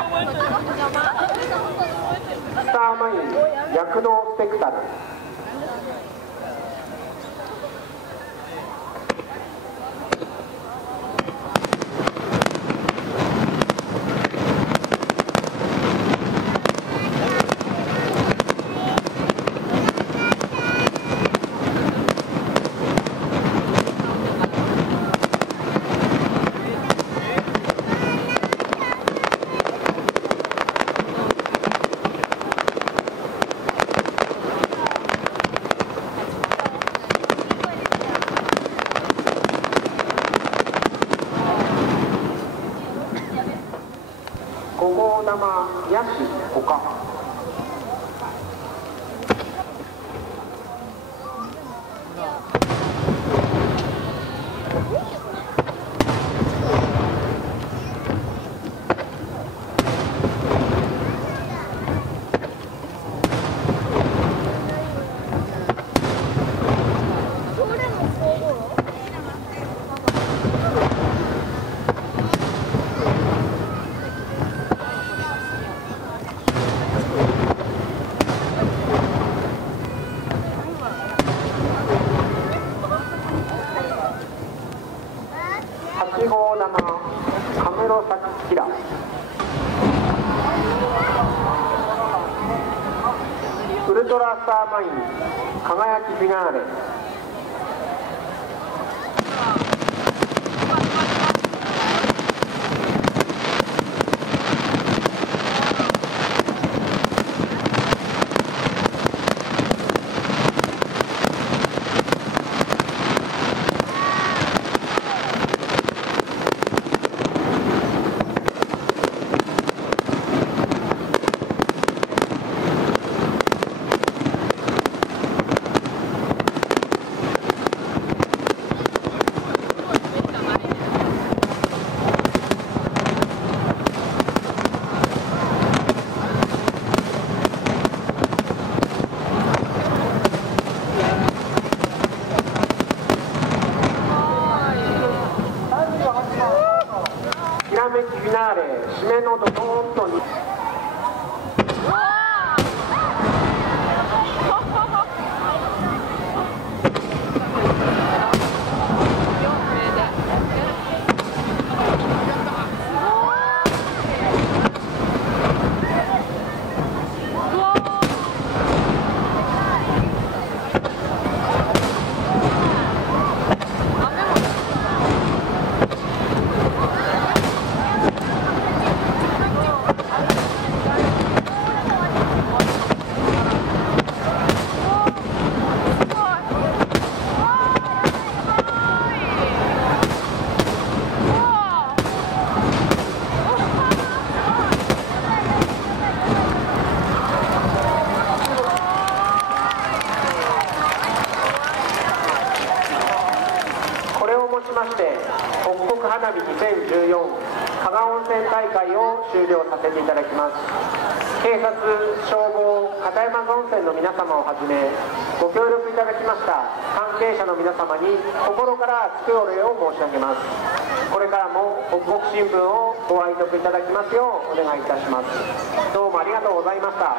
スターマイン躍動スペクタル。5号玉野手他。8号玉カムロサキキラ。ウルトラスターマイン輝きフィナーレ。ひらめきフィナーレ締めのドドーンとに。もちまして北国花火2014加賀温泉大会を終了させていただきます。警察、消防、片山温泉の皆様をはじめご協力いただきました関係者の皆様に心から厚くお礼を申し上げます。これからも北国新聞をご愛読いただきますようお願いいたします。どうもありがとうございました。